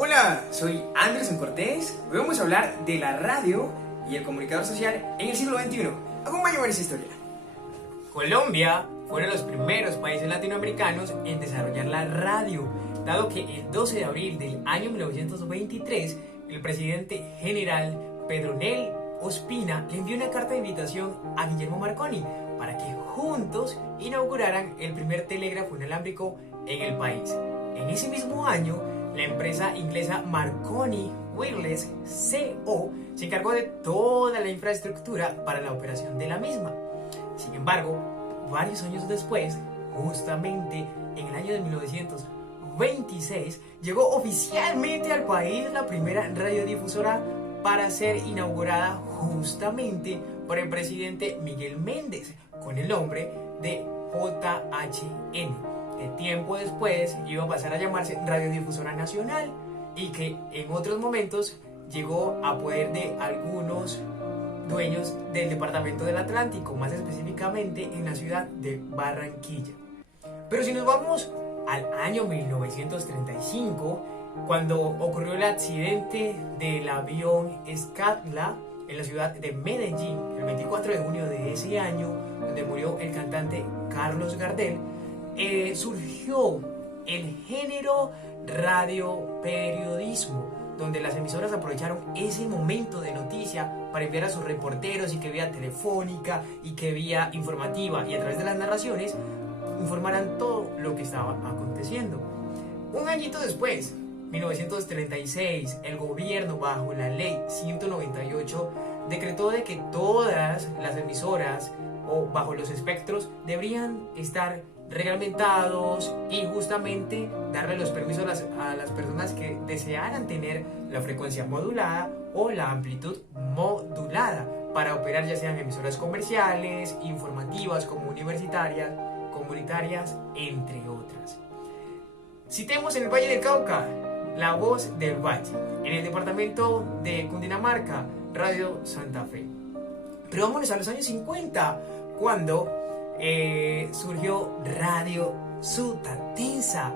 Hola, soy Anderson Cortés. Hoy vamos a hablar de la radio y el comunicador social en el siglo XXI. Acompáñame en esa historia. Colombia fue uno de los primeros países latinoamericanos en desarrollar la radio, dado que el 12 de abril del año 1923, el presidente general Pedronel Ospina le envió una carta de invitación a Guillermo Marconi para que juntos inauguraran el primer telégrafo inalámbrico en el país. En ese mismo año, la empresa inglesa Marconi Wireless Co. se encargó de toda la infraestructura para la operación de la misma. Sin embargo, varios años después, justamente en el año de 1926, llegó oficialmente al país la primera radiodifusora para ser inaugurada justamente por el presidente Miguel Méndez, con el nombre de JHN. Que tiempo después iba a pasar a llamarse Radiodifusora Nacional y que en otros momentos llegó a poder de algunos dueños del departamento del Atlántico, más específicamente en la ciudad de Barranquilla. Pero si nos vamos al año 1935, cuando ocurrió el accidente del avión Scala en la ciudad de Medellín, el 24 de junio de ese año, donde murió el cantante Carlos Gardel, surgió el género radioperiodismo, donde las emisoras aprovecharon ese momento de noticia para enviar a sus reporteros y que vía telefónica y que vía informativa y a través de las narraciones informaran todo lo que estaba aconteciendo. Un añito después, 1936, el gobierno, bajo la ley 198, decretó de que todas las emisoras o bajo los espectros deberían estar reglamentados y justamente darle los permisos a las personas que desearan tener la frecuencia modulada o la amplitud modulada para operar, ya sean emisoras comerciales, informativas, como universitarias, comunitarias, entre otras. Citemos en el Valle del Cauca, La Voz del Valle; en el departamento de Cundinamarca, Radio Santa Fe. Pero vámonos a los años 50, cuando surgió Radio Sutatensa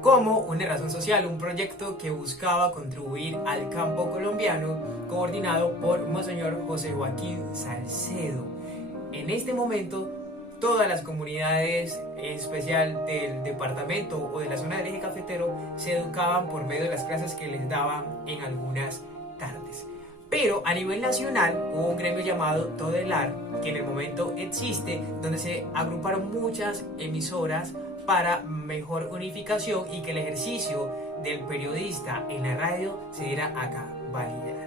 como una razón social, un proyecto que buscaba contribuir al campo colombiano, coordinado por Monseñor José Joaquín Salcedo. En este momento, todas las comunidades, en especial del departamento o de la zona del eje cafetero, se educaban por medio de las clases que les daban en algunas tardes. Pero a nivel nacional hubo un gremio llamado Todelar, que en el momento existe, donde se agruparon muchas emisoras para mejor unificación y que el ejercicio del periodista en la radio se diera a cabalidad.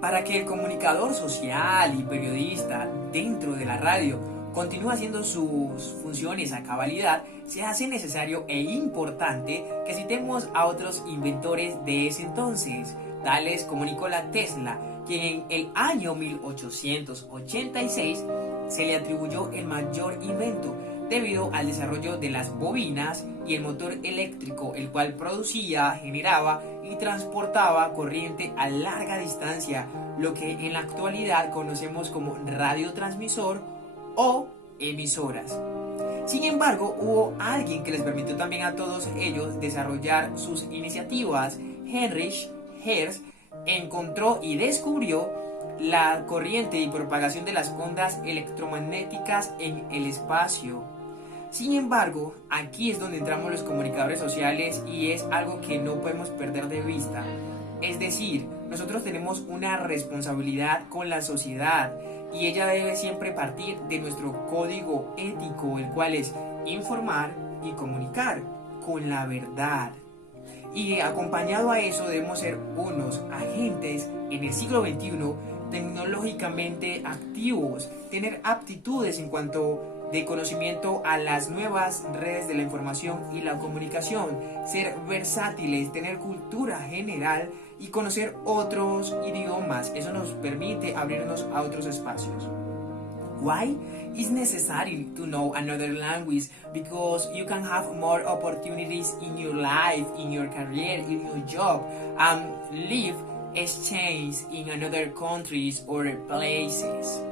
Para que el comunicador social y periodista dentro de la radio continúe haciendo sus funciones a cabalidad, se hace necesario e importante que citemos a otros inventores de ese entonces, tales como Nikola Tesla, quien en el año 1886 se le atribuyó el mayor invento debido al desarrollo de las bobinas y el motor eléctrico, el cual producía, generaba y transportaba corriente a larga distancia, lo que en la actualidad conocemos como radiotransmisor o emisoras. Sin embargo, hubo alguien que les permitió también a todos ellos desarrollar sus iniciativas. Heinrich Hertz encontró y descubrió la corriente y propagación de las ondas electromagnéticas en el espacio. Sin embargo, aquí es donde entramos los comunicadores sociales y es algo que no podemos perder de vista. Es decir, nosotros tenemos una responsabilidad con la sociedad y ella debe siempre partir de nuestro código ético, el cual es informar y comunicar con la verdad. Y acompañado a eso debemos ser unos agentes en el siglo XXI tecnológicamente activos, tener aptitudes en cuanto de conocimiento a las nuevas redes de la información y la comunicación, ser versátiles, tener cultura general y conocer otros idiomas. Eso nos permite abrirnos a otros espacios. Why? It's necessary to know another language because you can have more opportunities in your life, in your career, in your job, and live exchange in another countries or places.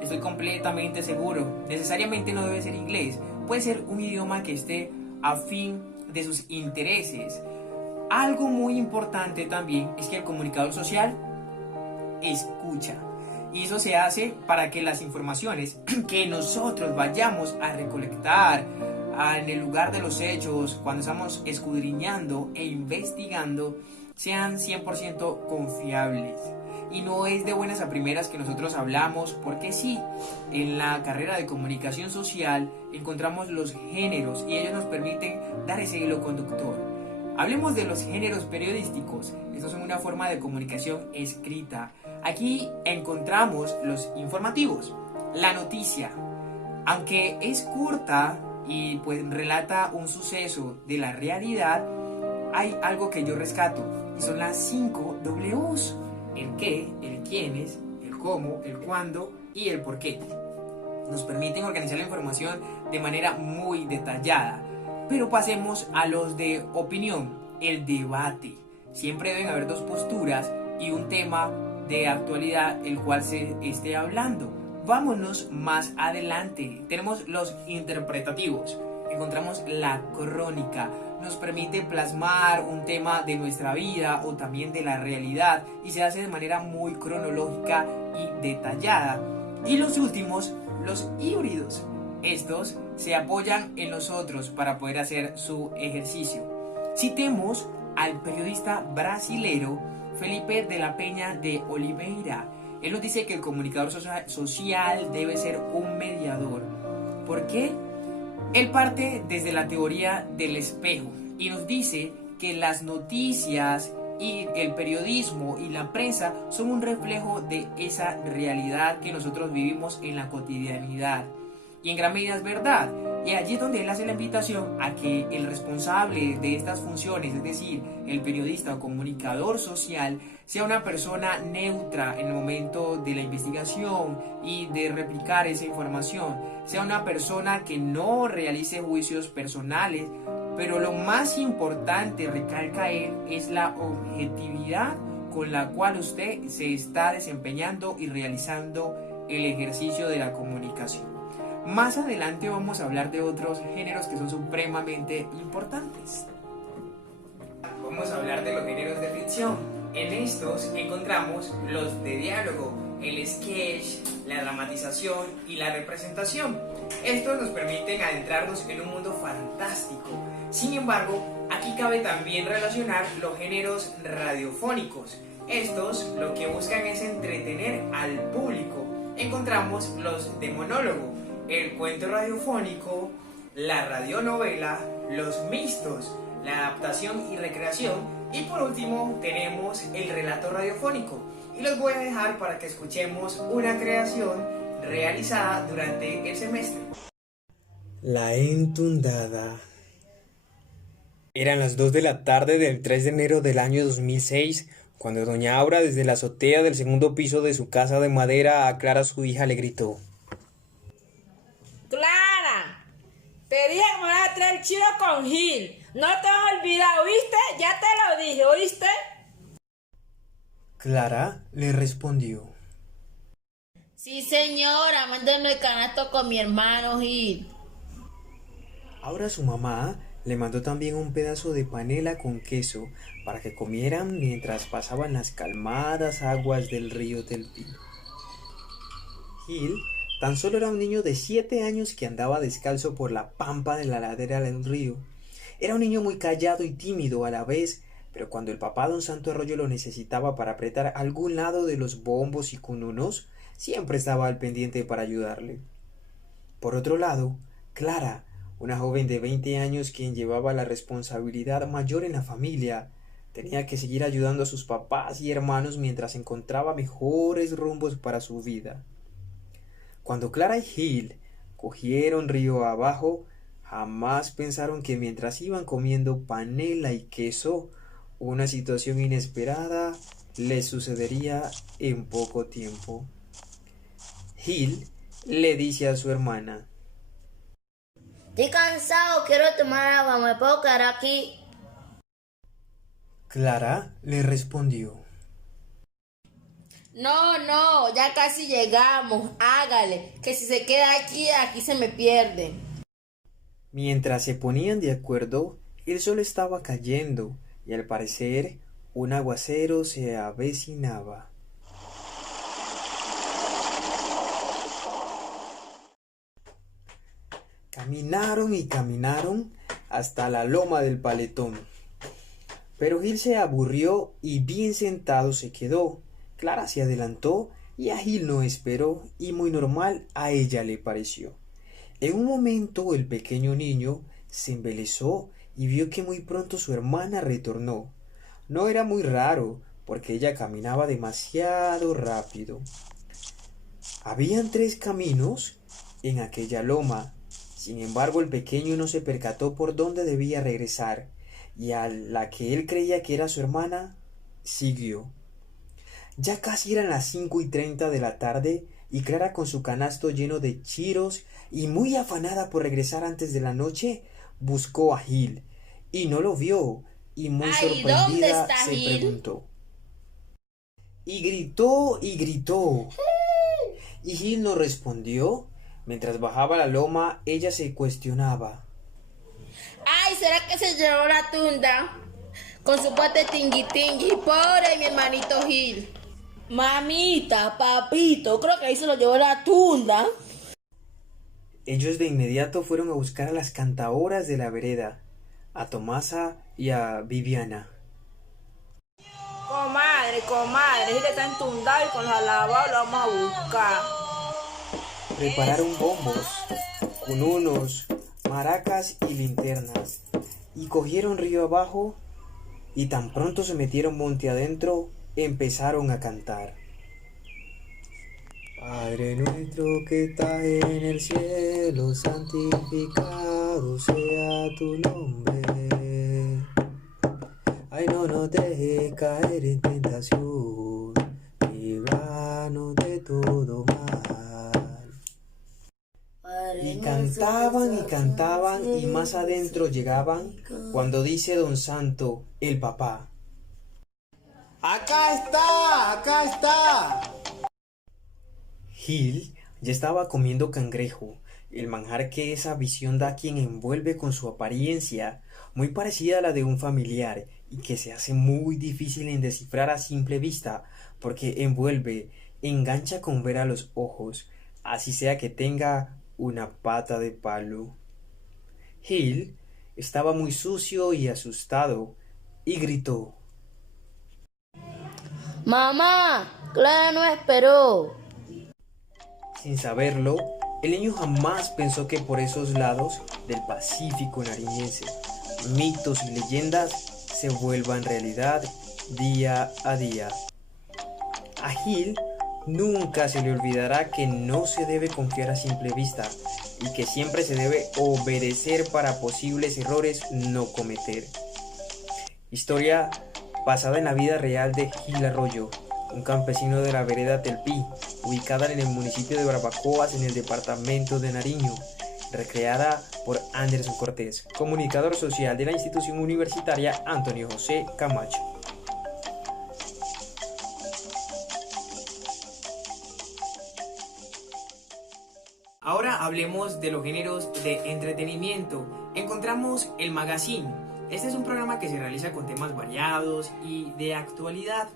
Estoy completamente seguro. Necesariamente no debe ser inglés. Puede ser un idioma que esté afín de sus intereses. Algo muy importante también es que el comunicador social escucha. Y eso se hace para que las informaciones que nosotros vayamos a recolectar en el lugar de los hechos, cuando estamos escudriñando e investigando, sean 100% confiables. Y no es de buenas a primeras que nosotros hablamos, porque sí, en la carrera de comunicación social encontramos los géneros y ellos nos permiten dar ese hilo conductor. Hablemos de los géneros periodísticos. Estos son una forma de comunicación escrita. Aquí encontramos los informativos, la noticia. Aunque es corta y pues relata un suceso de la realidad, hay algo que yo rescato y son las 5 Ws: el qué, el quiénes, el cómo, el cuándo y el por qué. Nos permiten organizar la información de manera muy detallada. Pero pasemos a los de opinión, el debate. Siempre deben haber dos posturas y un tema de actualidad el cual se esté hablando. Vámonos más adelante. Tenemos los interpretativos. Encontramos la crónica. Nos permite plasmar un tema de nuestra vida o también de la realidad y se hace de manera muy cronológica y detallada. Y los últimos, los híbridos. Estos se apoyan en nosotros para poder hacer su ejercicio. Citemos al periodista brasilero Felipe de la Peña de Oliveira. Él nos dice que el comunicador social debe ser un mediador. ¿Por qué? Él parte desde la teoría del espejo y nos dice que las noticias y el periodismo y la prensa son un reflejo de esa realidad que nosotros vivimos en la cotidianidad. Y en gran medida es verdad. Y allí es donde él hace la invitación a que el responsable de estas funciones, es decir, el periodista o comunicador social, sea una persona neutra en el momento de la investigación y de replicar esa información. Sea una persona que no realice juicios personales, pero lo más importante, recalca él, es la objetividad con la cual usted se está desempeñando y realizando el ejercicio de la comunicación. Más adelante vamos a hablar de otros géneros que son supremamente importantes. Vamos a hablar de los géneros de ficción. En estos encontramos los de diálogo, el sketch, la dramatización y la representación. Estos nos permiten adentrarnos en un mundo fantástico. Sin embargo, aquí cabe también relacionar los géneros radiofónicos. Estos lo que buscan es entretener al público. Encontramos los de monólogo, el cuento radiofónico, la radionovela, los mixtos, la adaptación y recreación, y por último tenemos el relato radiofónico. Y los voy a dejar para que escuchemos una creación realizada durante el semestre. La Entundada. Eran las 2 de la tarde del 3 de enero del año 2006, cuando doña Aura desde la azotea del segundo piso de su casa de madera a Clara, su hija, le gritó: ¡Clara! Te dije que me vas a traer el chido con Gil. No te vas a olvidar, ¿oíste? Ya te lo dije, ¿oíste? Clara le respondió: Sí, señora, mándame el canasto con mi hermano Gil. Ahora su mamá le mandó también un pedazo de panela con queso para que comieran mientras pasaban las calmadas aguas del río del Pino. Gil tan solo era un niño de 7 años que andaba descalzo por la pampa de la ladera del río. Era un niño muy callado y tímido a la vez, pero cuando el papá don Santo Arroyo lo necesitaba para apretar algún lado de los bombos y cununos, siempre estaba al pendiente para ayudarle. Por otro lado, Clara, una joven de 20 años quien llevaba la responsabilidad mayor en la familia, tenía que seguir ayudando a sus papás y hermanos mientras encontraba mejores rumbos para su vida. Cuando Clara y Gil cogieron río abajo, jamás pensaron que mientras iban comiendo panela y queso, una situación inesperada les sucedería en poco tiempo. Gil le dice a su hermana: Estoy cansado, quiero tomar agua, ¿me puedo quedar aquí? Clara le respondió: No, ya casi llegamos. Hágale, que si se queda aquí se me pierde. Mientras se ponían de acuerdo, El sol estaba cayendo y al parecer un aguacero se avecinaba. Caminaron y caminaron hasta la loma del Paletón. Pero Gil se aburrió y bien sentado se quedó. Clara se adelantó y a Gil no esperó y muy normal a ella le pareció. En un momento el pequeño niño se embelesó y vio que muy pronto su hermana retornó. No era muy raro porque ella caminaba demasiado rápido. Habían 3 caminos en aquella loma. Sin embargo, el pequeño no se percató por dónde debía regresar, y a la que él creía que era su hermana, siguió. Ya casi eran las 5:30 de la tarde, y Clara con su canasto lleno de chiros y muy afanada por regresar antes de la noche, buscó a Gil, y no lo vio, y muy Ay, ¿dónde sorprendida está se Gil? preguntó. Y gritó y gritó. Y Gil no respondió. Mientras bajaba la loma, ella se cuestionaba. Ay, ¿será que se llevó la tunda? Con su pote tingui tingui, pobre mi hermanito Gil. Mamita, papito, creo que ahí se lo llevó la tunda. Ellos de inmediato fueron a buscar a las cantaoras de la vereda, a Tomasa y a Viviana. Comadre, Gil está entundado y con los alabados lo vamos a buscar. Prepararon bombos, cununos, maracas y linternas, y cogieron río abajo, y tan pronto se metieron monte adentro, empezaron a cantar. Padre nuestro que estás en el cielo, santificado sea tu nombre. Ay, no nos dejes caer en tentación, líbranos de todo mal. Y cantaban y más adentro llegaban cuando dice Don Santo, el papá. ¡Acá está! ¡Acá está! Gil ya estaba comiendo cangrejo, el manjar que esa visión da a quien envuelve con su apariencia, muy parecida a la de un familiar, y que se hace muy difícil en descifrar a simple vista, porque envuelve, engancha con ver a los ojos, así sea que tenga una pata de palo. Gil estaba muy sucio y asustado, y gritó. Mamá, Clara no esperó. Sin saberlo, el niño jamás pensó que por esos lados del Pacífico nariñense, mitos y leyendas se vuelvan realidad día a día. A Gil nunca se le olvidará que no se debe confiar a simple vista y que siempre se debe obedecer para posibles errores no cometer. Historia basada en la vida real de Gil Arroyo, un campesino de la vereda Telpí, ubicada en el municipio de Barbacoas en el departamento de Nariño, recreada por Anderson Cortés, comunicador social de la institución universitaria Antonio José Camacho. Ahora hablemos de los géneros de entretenimiento. Encontramos el Magazine. Este es un programa que se realiza con temas variados y de actualidad.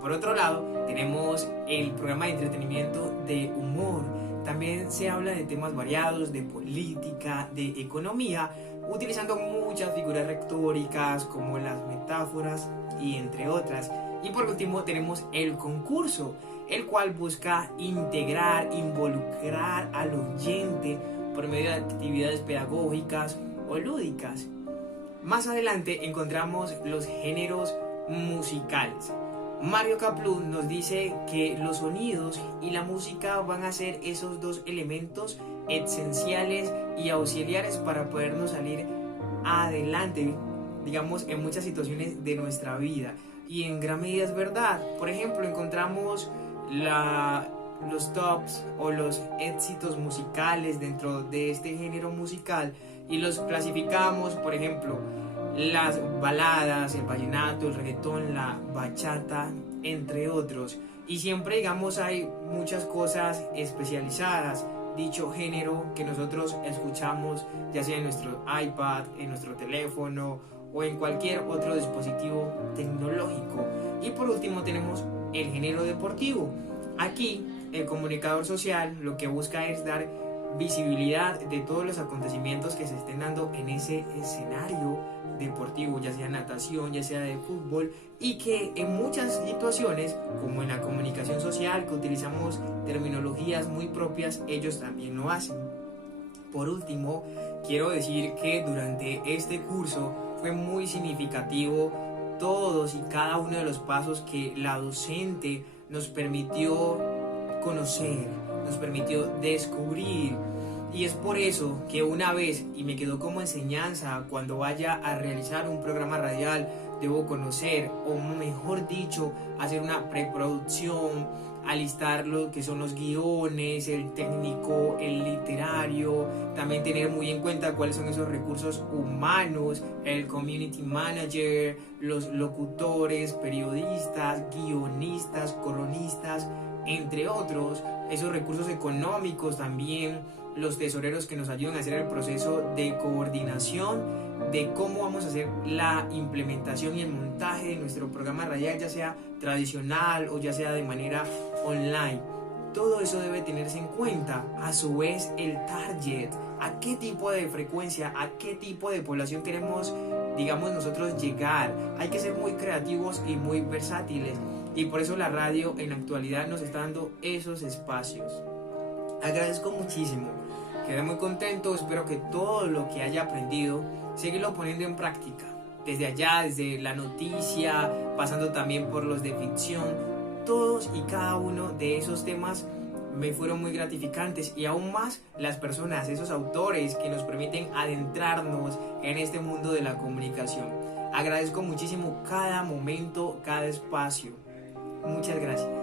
Por otro lado, tenemos el programa de entretenimiento de humor. También se habla de temas variados, de política, de economía, utilizando muchas figuras retóricas como las metáforas y entre otras. Y por último tenemos el concurso, el cual busca integrar, involucrar al oyente por medio de actividades pedagógicas o lúdicas. Más adelante encontramos los géneros musicales. Mario Kaplun nos dice que los sonidos y la música van a ser esos dos elementos esenciales y auxiliares para podernos salir adelante, digamos, en muchas situaciones de nuestra vida. Y en gran medida es verdad. Por ejemplo, encontramos los tops o los éxitos musicales dentro de este género musical y los clasificamos, por ejemplo, las baladas, el vallenato, el reggaetón, la bachata, entre otros. Y siempre, digamos, hay muchas cosas especializadas, dicho género que nosotros escuchamos, ya sea en nuestro iPad, en nuestro teléfono o en cualquier otro dispositivo tecnológico. Y por último tenemos el género deportivo. Aquí el comunicador social lo que busca es dar visibilidad de todos los acontecimientos que se estén dando en ese escenario deportivo, ya sea natación, ya sea de fútbol, y que en muchas situaciones, como en la comunicación social, que utilizamos terminologías muy propias, ellos también lo hacen. Por último, quiero decir que durante este curso fue muy significativo todos y cada uno de los pasos que la docente nos permitió conocer, nos permitió descubrir. Y es por eso que una vez, y me quedó como enseñanza, cuando vaya a realizar un programa radial, debo conocer, o mejor dicho, hacer una preproducción, alistar lo que son los guiones, el técnico, el literario, también tener muy en cuenta cuáles son esos recursos humanos, el community manager, los locutores, periodistas, guionistas, cronistas, entre otros, esos recursos económicos también, los tesoreros que nos ayudan a hacer el proceso de coordinación de cómo vamos a hacer la implementación y el montaje de nuestro programa radial, ya sea tradicional o ya sea de manera online. Todo eso debe tenerse en cuenta. A su vez, el target, a qué tipo de frecuencia, a qué tipo de población queremos, digamos, nosotros llegar. Hay que ser muy creativos y muy versátiles, y por eso la radio en la actualidad nos está dando esos espacios. Agradezco muchísimo, quedé muy contento, espero que todo lo que haya aprendido, seguirlo poniendo en práctica, desde allá, desde la noticia, pasando también por los de ficción. Todos y cada uno de esos temas me fueron muy gratificantes, y aún más las personas, esos autores que nos permiten adentrarnos en este mundo de la comunicación. Agradezco muchísimo cada momento, cada espacio. Muchas gracias.